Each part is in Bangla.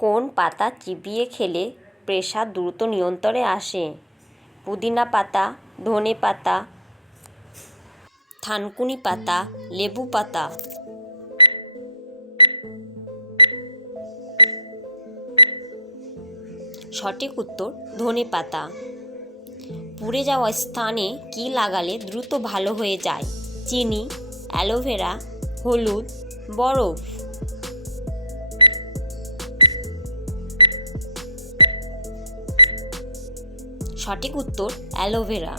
কোন পাতা চিবিয়ে খেলে প্রেশার দ্রুত নিয়ন্ত্রণে আসে? পুদিনা পাতা, ধনে পাতা, থানকুনি পাতা, লেবু পাতা। সঠিক উত্তর, ধনে পাতা। পুড়ে যাওয়া স্থানে কি লাগালে দ্রুত ভালো হয়ে যায়? চিনি, অ্যালোভেরা, হলুদ, বরফ। সঠিক উত্তর অ্যালোভেরা।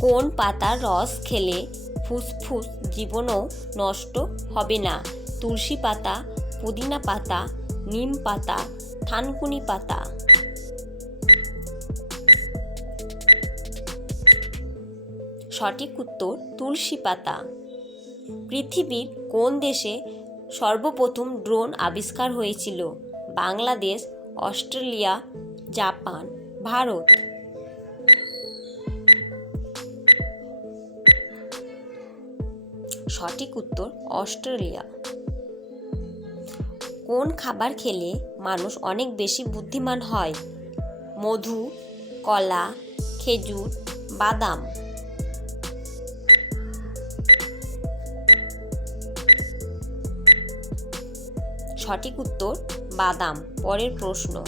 কোন পাতার রস খেলে ফুসফুস জীবনও নষ্ট হবে না? তুলসী পাতা, পুদিনা পাতা, নিম পাতা, থানকুনি পাতা। সঠিক উত্তর তুলসী পাতা। পৃথিবীর কোন দেশে সর্বপ্রথম ড্রোন আবিষ্কার হয়েছিল? Bangladesh, Australia, Japan. ভারত। সঠিক উত্তর, অস্ট্রেলিয়া। কোন খাবার খেলে মানুষ অনেক বেশি বুদ্ধিমান হয়? মধু, কলা, খেজুর, বাদাম। সঠিক উত্তর, বাদাম। পরের প্রশ্ন।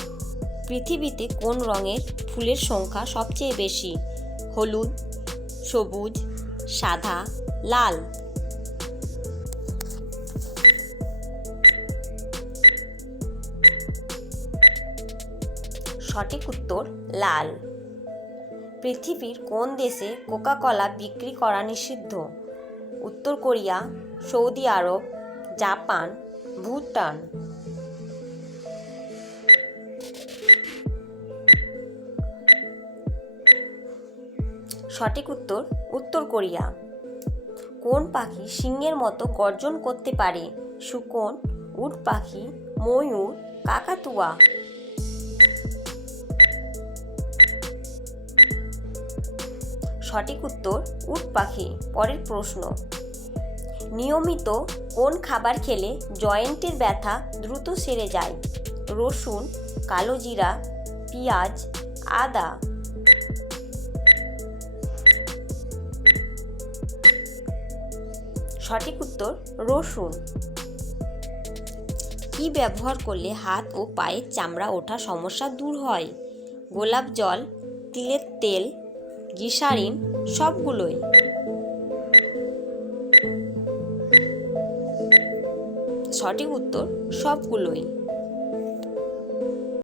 পৃথিবীতে কোন রঙের ফুলের সংখ্যা সবচেয়ে বেশি? হলুদ, সবুজ, সাদা, লাল। সঠিক উত্তর, লাল। পৃথিবীর কোন দেশে কোকা কলা বিক্রি করা নিষিদ্ধ? উত্তর কোরিয়া, সৌদি আরব, জাপান, ভুটান। সঠিক উত্তর উত্তর কোরিয়া। কোন পাখি সিংহের মতো গর্জন করতে পারে? শুকন, উট পাখি, ময়ূর, কাকাতুয়া। সঠিক উত্তর, উট পাখি, পরের প্রশ্ন। নিয়মিত কোন খাবার খেলে জয়েন্টের ব্যথা দ্রুত সেরে যায়? রসুন কালো জিরা পেঁয়াজ, আদা। সঠিক উত্তর, রসুন। কি ব্যবহার করলে হাত ও পায়ের চামড়া ওঠা সমস্যা দূর হয়? গোলাপ জল, তিলের তেল গিসারিন সবগুলোই। সঠিক উত্তর, সবগুলোই।